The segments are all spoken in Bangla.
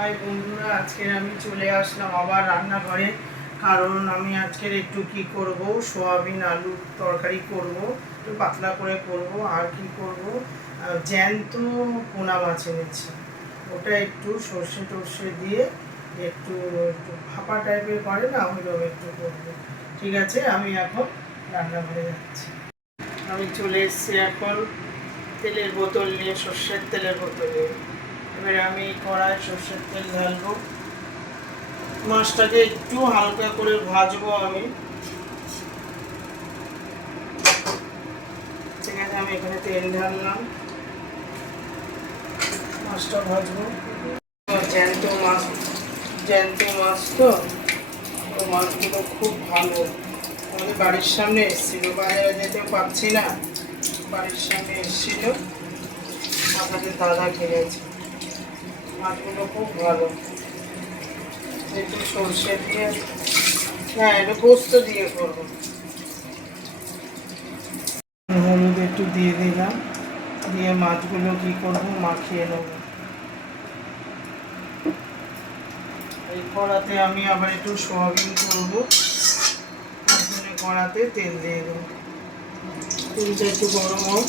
হাই বন্ধুরা, আজকের আমি চলে আসলাম আবার রান্নাঘরে। কারণ আমি আজকের একটু কি করব, সোয়াবিন আলু তরকারি করব, একটু পাতলা করে করব। আর কি করব, জ্যান্ত পোনা মাছ এনেছি, ওটা একটু সর্ষে টর্ষে দিয়ে একটু একটু ভাপা টাইপের করে না, ওইরকম একটু করবো। ঠিক আছে, আমি এখন রান্নাঘরে যাচ্ছি। আমি চলে এসেছি এখন তেলের বোতল নিয়ে, সর্ষের তেলের বোতল নিয়ে। এবারে আমি কড়াই সর্ষের তেল ঢালবো, মাছটাকে একটু হালকা করে ভাজবো আমি। ঠিক আছে, আমি এখানে তেল ঢাললাম, মাছটা ভাজবো। জ্যান্ত মাছ, জ্যান্ত মাছ তো, মাছগুলো খুব ভালো। আমাদের বাড়ির সামনে এসেছিল, বাইরে যেতে পারছি না, বাড়ির সামনে এসেছিল, আপনাদের দাদা কিনেছে। মাছগুলো খুব ভালো। একটু সর্ষে দিয়ে, হ্যাঁ একটু পোস্ত দিয়ে করবো। হলুদ একটু দিয়ে দিলাম, দিয়ে মাছগুলো কি করবো, মাখিয়ে নেব। এই কড়াতে আমি আবার একটু সোয়াবিন করবো, কড়াতে তেল দিয়ে দেবো। তেলটা একটু গরম হোক।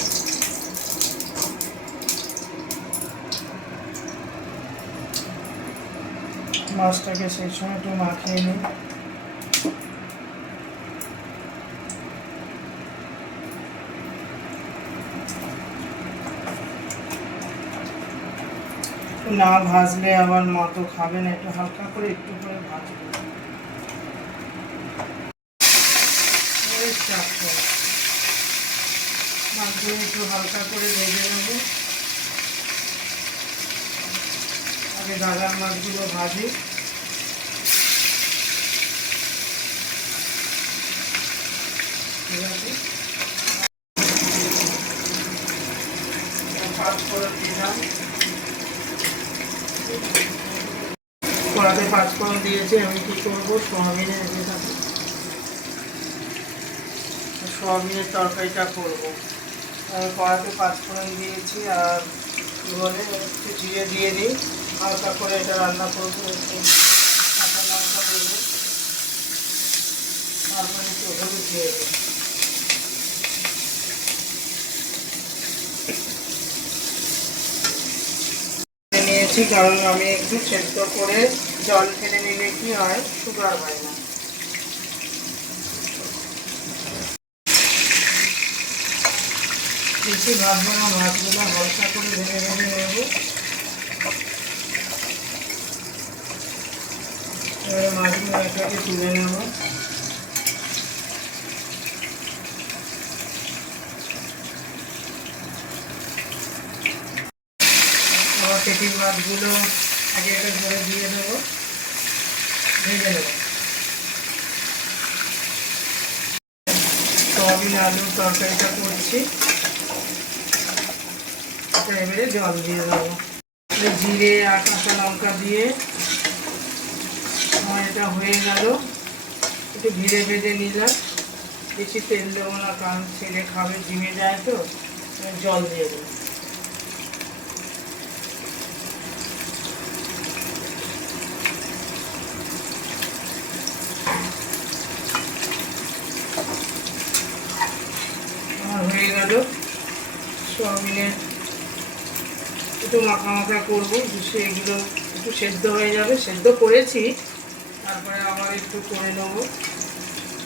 মাছটাকে সেই সময় একটু মাখিয়ে নিই। না ভাজলে আবার মা তো খাবে না, একটু হালকা করে একটু করে ভাজবো। মাছগুলো একটু হালকা করে ভেজে নেব। আগে গালার মাছগুলো ভাজি। ঠিক আছে, পাঁচফোড়ন দিলাম, কড়াতে পাঁচফোড়ন দিয়েছি। আমি কি করবো, সোয়াবিনের যেটাকে সোয়াবিনের তরকারিটা করবো। আমি কড়াতে পাঁচফোড়ন দিয়েছি, আর কী বলে একটু জিরে দিয়ে দিই, হালকা করে এটা রান্না করবো। একটু কাঁচা লঙ্কা দেবো, তারপরে একটু হলুদ দিয়ে দেবো। নিয়েছি কারণ আমি একটু সেদ্ধ করে জল ফেলে নিলে কি হয়, সুগার হয় না। বেশি ভাজবো না, মাছগুলো হালকা করে ভেজে ভেজে নেব। এবারে মাছগুলো এটাকে তুলে নেব। আবার পেটির মাছগুলো আগে একটা করে দিয়ে দেবো, ভেজে নেব। সোয়াবিন আলুর তরকারিটা করছি, এবারে জল দিয়ে দেবো। জিরে আর কাঁচা লঙ্কা দিয়ে আমার এটা হয়ে গেল। একটু ধীরে ভেজে নিলাম, বেশি তেল দেবো না, কারণ ছেলে খাবে, জিমে যায় তো। জল দিয়ে দেবো। আমার হয়ে গেল সোয়াবিনের, একটু মাখা মাখা করবো, এগুলো একটু সেদ্ধ হয়ে যাবে। সেদ্ধ করেছি, তারপরে আবার একটু করে নেবো।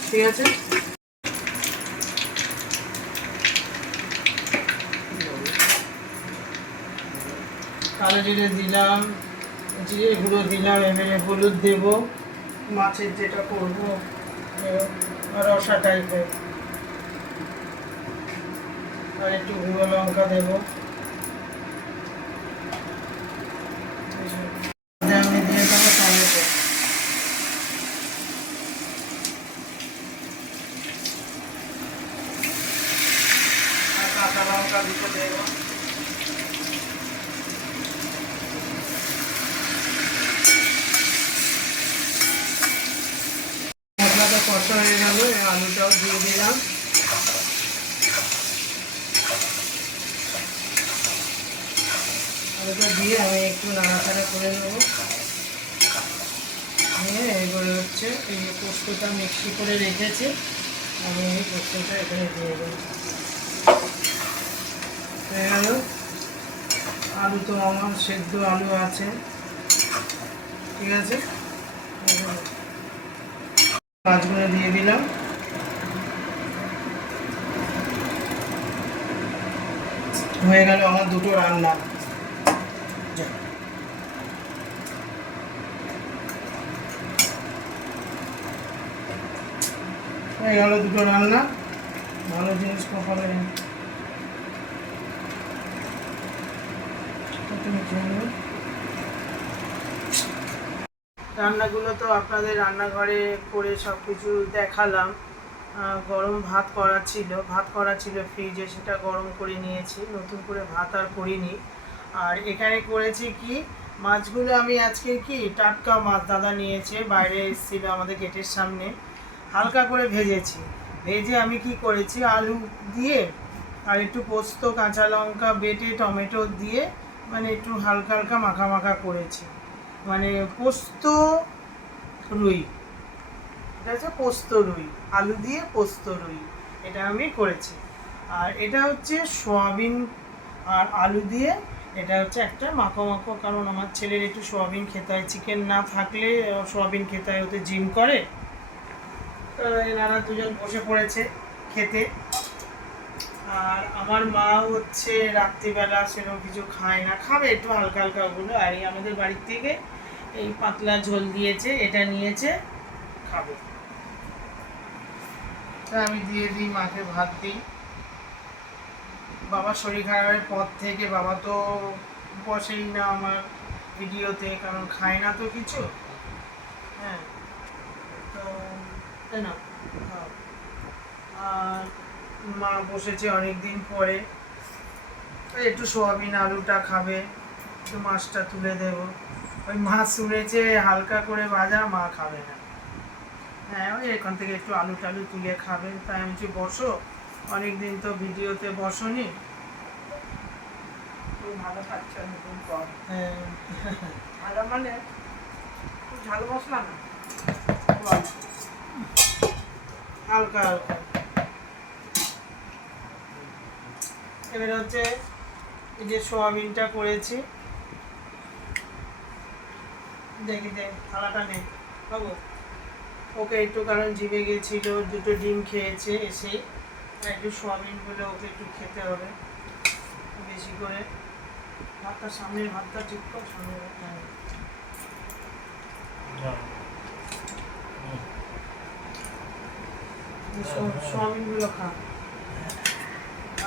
ঠিক আছে, কালো জিরে দিলাম, জিরে গুঁড়ো দিলাম, এবারে হলুদ দেবো। মাছের যেটা করবো রসা টাইপের, আর একটু গুঁড়ো লঙ্কা দেবো। আমি দিয়ে দেবো টমেটো, আর কাঁচা লঙ্কা দুটো দেবো। মশলাটা কষা হয়ে গেল, আলুটাও দিয়ে দিলাম। আলুটা দিয়ে আমি একটু নাড়াচাড়া করে নেবো। নিয়ে এবারে হচ্ছে এই যে পোস্তটা মিক্সি করে রেখেছি, আমি এই পোস্তটা এখানে দিয়ে দেবো। হয়ে গেল। আলু তো আমার সেদ্ধ আলু আছে, ঠিক আছে। মাছগুলো দিয়ে দিলাম। হয়ে গেল আমার দুটো রান্না। হয়ে গেল দুটো রান্না। ভালো জিনিস কপালে রান্নাগুলো তো আপনাদের রান্নাঘরে করে সব কিছু দেখালাম। গরম ভাত করা ছিল ফ্রিজে, সেটা গরম করে নিয়েছি, নতুন করে ভাত আর করিনি। আর এখানে করেছি কি, মাছগুলো আমি আজকে কি টাটকা মাছ দাদা নিয়েছে, বাইরে এসেছিল আমাদের গেটের সামনে, হালকা করে ভেজেছি। ভেজে আমি কি করেছি, আলু দিয়ে আর একটু পোস্ত, কাঁচা লঙ্কা বেটে, টমেটো দিয়ে মানে একটু হালকা হালকা মাখা মাখা করেছি। মানে পোস্ত রুই, এটা হচ্ছে পোস্ত রুই, আলু দিয়ে পোস্ত রুই, এটা আমি করেছি। আর এটা হচ্ছে সোয়াবিন আর আলু দিয়ে, এটা হচ্ছে একটা মাখো মাখো, কারণ আমার ছেলের একটু সোয়াবিন খেতে হয়, চিকেন না থাকলে সোয়াবিন খেতে হয়, ওতে জিম করে। এনারা দুজন বসে পড়েছে খেতে। আর আমার মা হচ্ছে রাত্রিবেলা সেরকম কিছু খায় না, খাবে একটু হালকা হালকা ওগুলো। আর এই আমাদের বাড়ির থেকে এই পাতলা ঝোল দিয়েছে, এটা নিয়েছে, খাবে। তা আমি দিয়ে দিই, মাকে ভাত দিই। বাবার শরীর খারাপের পর থেকে বাবা তো বসেই না আমার ভিডিওতে, কারণ খায় না তো কিছু। হ্যাঁ, তো তাই না। আর মা বসেছে অনেক দিন পরে, একটু সোয়াবিন আলুটা খাবে, একটু মাছটা তুলে দেব। ওই মাছ শুনেছে হালকা করে ভাজা, মা খাবে না। হ্যাঁ, ওই এখান থেকে একটু আলু টালু তুলে খাবে। তাই আমি বলছি বসো, অনেকদিন তো ভিডিওতে বসোনি। ভালো খাচ্ছ নতুন পর। হ্যাঁ, ভালো মানে ঝাল মশলা না, হালকা হালকা। এবার হচ্ছে এই যে সোয়াবিনটা করেছি, দেখি দে থালাটা নেই বাবু, ওকে একটু, কারণ জিভে গেছিল, দুটো ডিম খেয়েছে এসে, একটু সোয়াবিনগুলো ওকে একটু খেতে হবে বেশি করে। ভাতটা সামনের ভাতটা ঠিক কর, সামনে সোয়াবিনগুলো খা।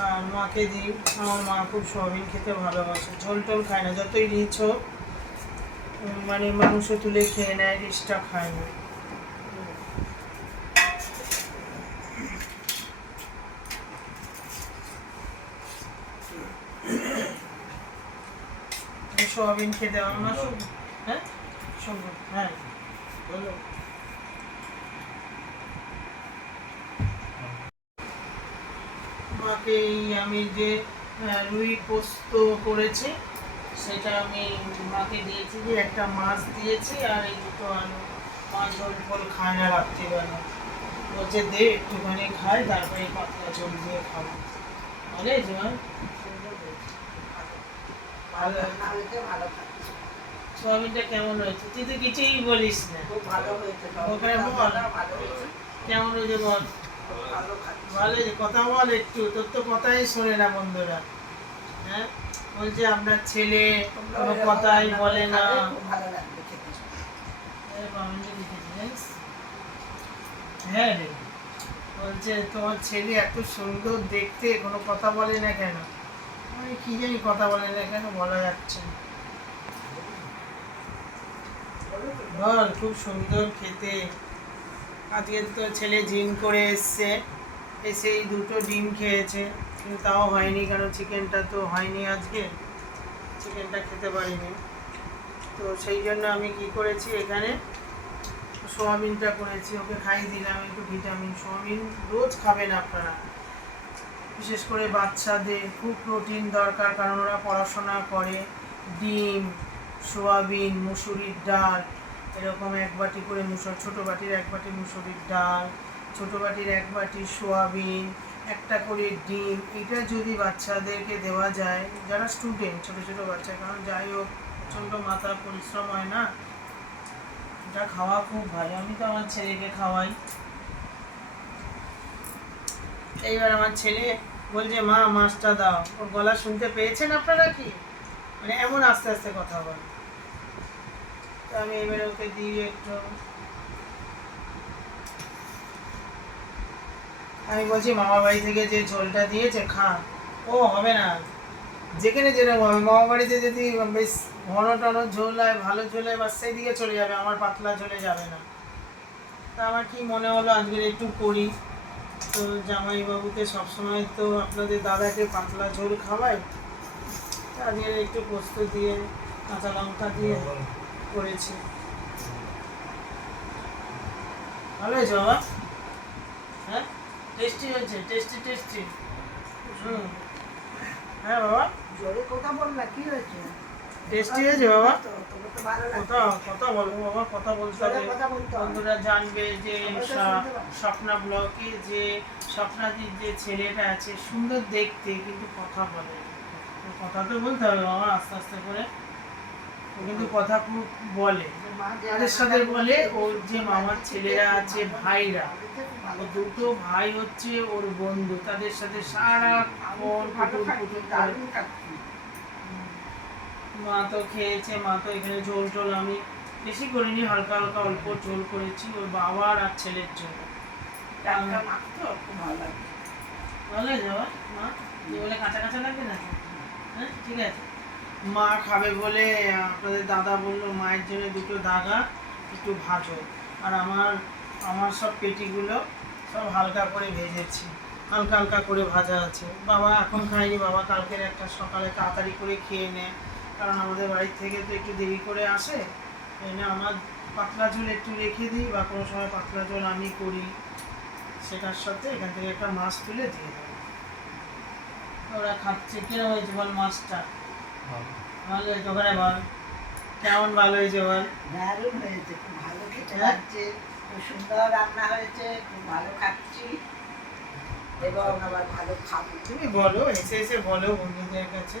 আর মাকে দিই, আমার মা খুব সোয়াবিন খেতে ভালোবাসে, ঝোল টোল খায় না, যতই রিচ হোক, মানে মাংস তুলে খেয়ে নেয়, রিচটা খায় না। সোয়াবিন খেতে আমার সব। হ্যাঁ, সব। হ্যাঁ, বলো। মাকে আমি যে রুই পোস্ত করেছি, সেটা আমি মাকে দিয়েছি, যে একটা মাছ দিয়েছি আর এই দুটো আলু। মাছ ঝোল ফোল খায় না রাত্রিবেলা, বলছে দে একটুখানি খাই, তারপরে পাতলা ঝোল দিয়ে খাবো। ভালো হয়েছে মা, ভালো ভালো। সোয়াবিনটা কেমন হয়েছে? তুই তো কিছুই বলিস না। ভালো হয়েছে, ওখানে বল কেমন হয়েছে, বল। ভালো হয়েছে, কথা বল একটু, তোর তো কথাই শোনে না বন্ধুরা। হ্যাঁ, বলছে আপনার ছেলে কোনো কথাই বলে না। হ্যাঁ রে, বলছে তোমার ছেলে এত সুন্দর দেখতে, কোনো কথা বলে না কেন? আমি কি জানি কথা বলে না কেন, বলা যাচ্ছে না। বল, খুব সুন্দর খেতে। আজকে তো ছেলে জিম করে এসছে, এসে এই দুটো ডিম খেয়েছে, কিন্তু তাও হয়নি, কারণ চিকেনটা তো হয়নি আজকে, চিকেনটা খেতে পারিনি। তো সেই জন্য আমি কি করেছি, এখানে সোয়াবিনটা করেছি, ওকে খাইয়ে দিলাম একটু ভিটামিন। সোয়াবিন রোজ খাবেন আপনারা, বিশেষ করে বাচ্চাদের খুব প্রোটিন দরকার, কারণ ওরা পড়াশোনা করে, ডিম, সোয়াবিন, মুসুরির ডাল, এরকম 1 বাটি করে ছোটো বাটির 1 বাটি মুসুরির ডাল, ছোটো বাটির 1 বাটি সোয়াবিন, একটা করে ডিম, এটা যদি বাচ্চাদেরকে দেওয়া যায়, যারা স্টুডেন্ট ছোটো ছোটো বাচ্চা, কারণ যাই হোক প্রচণ্ড মাথা পরিশ্রম হয় না, এটা খাওয়া খুব ভালো। আমি তো আমার ছেলেকে খাওয়াই। এইবার আমার ছেলে বলছে মা মাছটা দাও। ওর গলা শুনতে পেয়েছেন আপনারা কি? মানে এমন আস্তে আস্তে কথা বলে। তো আমি এবার ওকে দিই একটু। আমি বলছি মামা বাড়ি থেকে যে ঝোলটা দিয়েছে খা। ও হবে না, যেখানে যেরকম হবে, মামা বাড়িতে যদি বেশ ঘন টন ঝোল হয়, ভালো ঝোল হয়, বাস সেই দিকে চলে যাবে, আমার পাতলা ঝোলে যাবে না। তা আমার কি মনে হলো আজকের একটু করি। তো জামাইবাবুকে সবসময় তো আপনাদের দাদাকে পাতলা ঝোল খাওয়াই, আজকের একটু পোস্ত দিয়ে কাঁচা লঙ্কা দিয়ে করেছি। ভালো হয়েছে বাবা? হ্যাঁ, টেস্টি হয়েছে, টেস্টি। হ্যাঁ বাবা, জোরে কথা বল না, কি হয়েছে? টেস্টি হয়েছে বাবা। তোমার তো ভালো লাগছে। কথা বলবো বাবা, কথা বলতে হবে। বন্ধুরা জানবে যে স্বপ্না ব্লকে যে স্বপ্নাদির যে ছেলেটা আছে, সুন্দর দেখতে কিন্তু কথা বলে। কথা তো বলতে হবে বাবা, আস্তে আস্তে করে। ও কিন্তু কথা খুব বলে, তাদের সাথে বলে। ওর যে মামার ছেলেরা আছে, ভাইরা, ও দুটো ভাই হচ্ছে ওর বন্ধু, তাদের সাথে সারাক্ষণ পুটুর করে। মা তো খেয়েছে, মা তো এখানে ঝোল টোল আমি বেশি করিনি, হালকা হালকা অল্প ঝোল করেছি ওর বাবার আর ছেলের জন্য। ভালো হয়ে যাওয়া মা, বলে কাঁচা কাঁচা লাগবে না? হ্যাঁ ঠিক আছে। মা খাবে বলে আপনাদের দাদা বললো মায়ের জন্য দুটো দাগা একটু ভাজো। আর আমার সব পেটিগুলো সব হালকা করে ভেজেছি, হালকা হালকা করে ভাজা আছে। বাবা এখন খাইনি, বাবা কালকের একটা সকালে তাড়াতাড়ি করে খেয়ে নেয়, কারণ আমাদের বাড়ির থেকে তো একটু দেরি করে আসে। এনে আমার পাতলা ঝোল একটু রেখে দিই, বা কোনো সময় পাতলা ঝোল আমি করি, সেটার সাথে এখান থেকে একটা মাছ তুলে দিয়ে দেবো। ওরা খাচ্ছে। কিরম হয়েছে বল মাছটা? ভালো হয়েছে। ওখানে বল কেমন ভালো হয়েছে বল। দারুণ হয়েছে, খুব ভালো খেতে লাগছে, খুব সুন্দর রান্না হয়েছে, খুব ভালো খাচ্ছি এবং আবার ভালো খাবো। তুমি বলো, এসে এসে বলো বন্ধুদের কাছে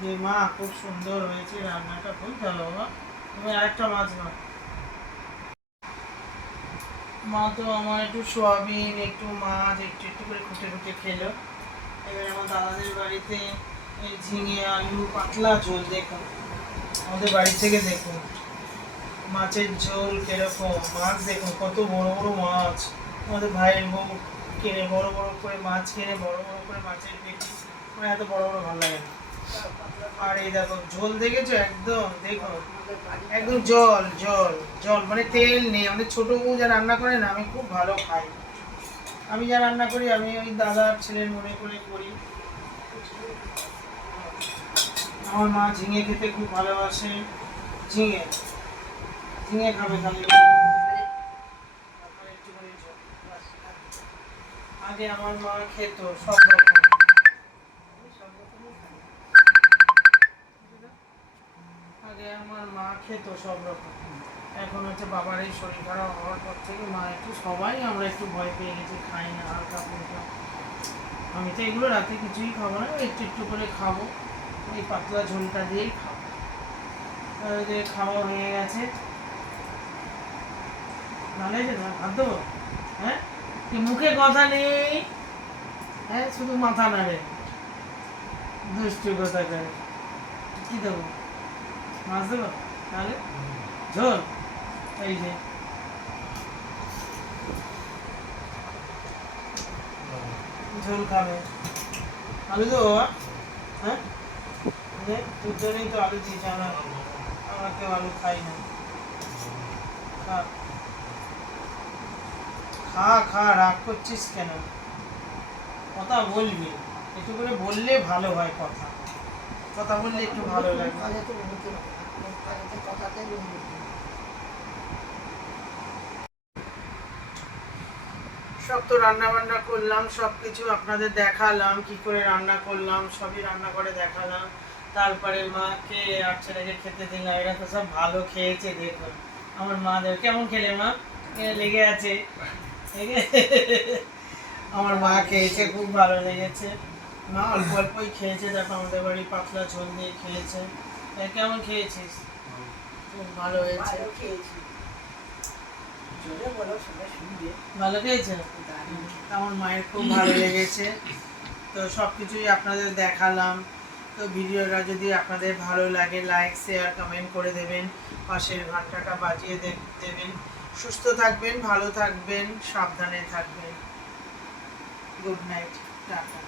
যে মা খুব সুন্দর হয়েছে রান্নাটা। বলতে হবে বাবা, তুমি আরেকটা মাছ নাও। মা তো আমার একটু সোয়াবিন, একটু মাছ, একটু একটু করে খুঁটে খুঁটে খেলো। এবার আমার দাদাদের বাড়িতে এই ঝিঙে আলু পাতলা ঝোল, দেখুন আমাদের বাড়ি থেকে দেখুন মাছের ঝোল কিরকম, মাছ দেখুন কত বড় বড় মাছ। আমাদের ভাইয়ের বউ কিনে বড় বড় করে মাছ কিনে, বড় বড় করে মাছের পেটি, মানে এত বড় বড় ভালো লাগে না। আর এই দেখো ঝোল দেখেছো, একদম দেখো একদম জল জল জল, মানে তেল নেই। আমাদের ছোটো বউ যা রান্না করে না, আমি খুব ভালো খাই। আমি যা রান্না করি আমি ওই দাদার ছেলের মনে করে করি। আমার মা ঝিঙে খেতে খুব ভালোবাসে, ঝিঙে ঝিঙে খাবে খালি। আগে আমার মা খেত সব রকম, আগে আমার মা খেত সব রকম। এখন হচ্ছে বাবার এই শরীর খারাপ হওয়ার পর থেকে মা একটু, সবাই আমরা একটু ভয় পেয়ে গেছি, খাই না হালকা ফুলকা। আমি তো এগুলো রাতে কিছুই খাবো না, একটু একটু করে খাবো, এই পাতলা ঝোলটা দিয়েই খাবো। খাওয়া হয়ে গেছে, ভালো হয়েছে না? ভাত দেবো? হ্যাঁ, কি মুখে কথা নেই, হ্যাঁ শুধু মাথা নাড়ে, দুষ্টু কথা করে। কি দেবো? মাছ দেবো? তাহলে ঝোল, এই যে ঝোল খাবে। আলু দেবো বাবা? হ্যাঁ, তোর জন্যই তো আলু দিয়েছি, আমরা কেউ আলু খাই না। খা খা খা, রাগ করছিস কেন? কথা বলবি, একটু করে বললে ভালো হয়। কথা কথা বললে একটু ভালো লাগে। সব তো রান্না বান্না করলাম, সব কিছু আপনাদের দেখালাম, কি করে রান্না করলাম, সবই রান্না করে দেখালাম। তারপরে মাকে আর ছেলেকে খেতে দিলাম, এরা তো সব ভালো খেয়েছে। দেখুন আমার মা দেখ কেমন খেলে মা, লেগে আছে আমার মা খেয়েছে, খুব ভালো লেগেছে। মা অল্প অল্পই খেয়েছে, দেখো আমাদের বাড়ি পাতলা ঝোল দিয়ে খেয়েছে। কেমন খেয়েছিস? খুব ভালো হয়েছে। ভালো খেয়েছি, জোরে বলো সবাই শুনবে। ভালো খেয়েছে? দারুণ। আমার মায়ের খুব ভালো লেগেছে। তো সব কিছুই আপনাদের দেখালাম। তো ভিডিওটা যদি আপনাদের ভালো লাগে লাইক শেয়ার কমেন্ট করে দেবেন, পাশের ঘন্টাটা বাজিয়ে দেবেন। সুস্থ থাকবেন, ভালো থাকবেন, সাবধানে থাকবেন। Good night, tata.